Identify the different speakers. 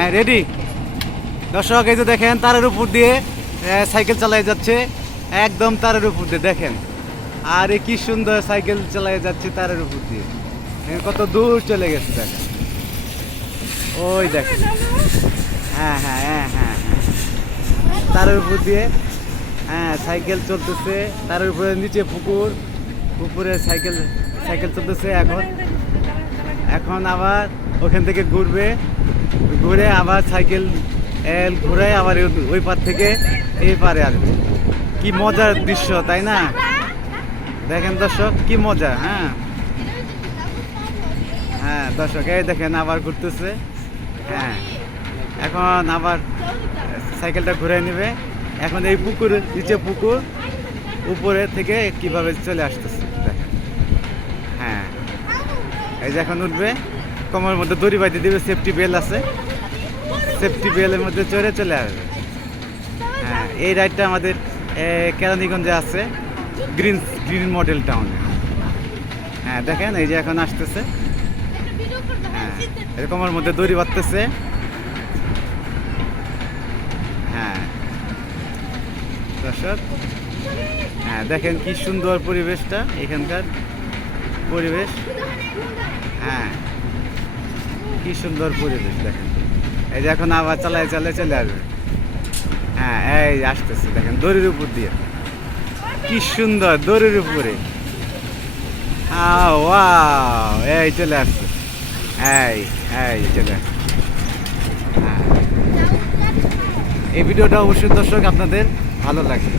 Speaker 1: হ্যাঁ রেডি দর্শক, এই যে দেখেন, তারের উপর দিয়ে সাইকেল চালায় যাচ্ছে। একদম তারের উপর দিয়ে, দেখেন। আর, কি সুন্দর সাইকেল চালায় যাচ্ছে তারের উপর দিয়ে। কত দূর চলে গেছে, দেখেন। ওই দেখেন। হ্যাঁ হ্যাঁ হ্যাঁ হ্যাঁ হ্যাঁ। তারের উপর দিয়ে হ্যাঁ সাইকেল চলতেছে। তার উপরে নিচে পুকুর। পুকুরে সাইকেল সাইকেল চলতেছে এখন। এখন আবার ওখান থেকে ঘুরবে। ঘুরে আবার সাইকেল ঘুরে আবার ওই- ওই পার থেকে এই পারে আসবে। কি মজার দৃশ্য, তাই না? দেখেন দর্শক, কি মজা হ্যাঁ? হ্যাঁ দর্শক, এই দেখেন আবার ঘুরতেছে হ্যাঁ। এখন আবার সাইকেলটা ঘুরে নেবে। এখন এই পুকুর, নিচে পুকুর, উপরে থেকে কীভাবে চলে আসতেছে, দেখেন। হ্যাঁ এই যে এখন উঠবে। কোমরের মধ্যে দড়ি বাঁধি দিবে সেফটি বেল আছে। সেফটি বেলের মধ্যে চড়ে চলে আসবে। হ্যাঁ এই রাইডটা আমাদের কেরানীগঞ্জে আছে গ্রিন গ্রিন মডেল টাউনে হ্যাঁ দেখেন, এই যে এখন আসতেছে। হ্যাঁ এরকমের মধ্যে দড়ি বাঁধতেছে। হ্যাঁ। দর্শক হ্যাঁ দেখেন কি সুন্দর পরিবেশটা, এখানকার পরিবেশ। হ্যাঁ। কি সুন্দর পরিবেশ দেখেন। এই যে এখন আবার চালায় চালায় চলে আসবে। হ্যাঁ এই আসতেছে, দেখেন, দড়ির উপর দিয়ে। কি সুন্দর দড়ির উপরে। এই চলে আসছে। এই এই চলে হ্যাঁ। এই ভিডিওটা অবশ্যই দর্শক আপনাদের ভালো লাগে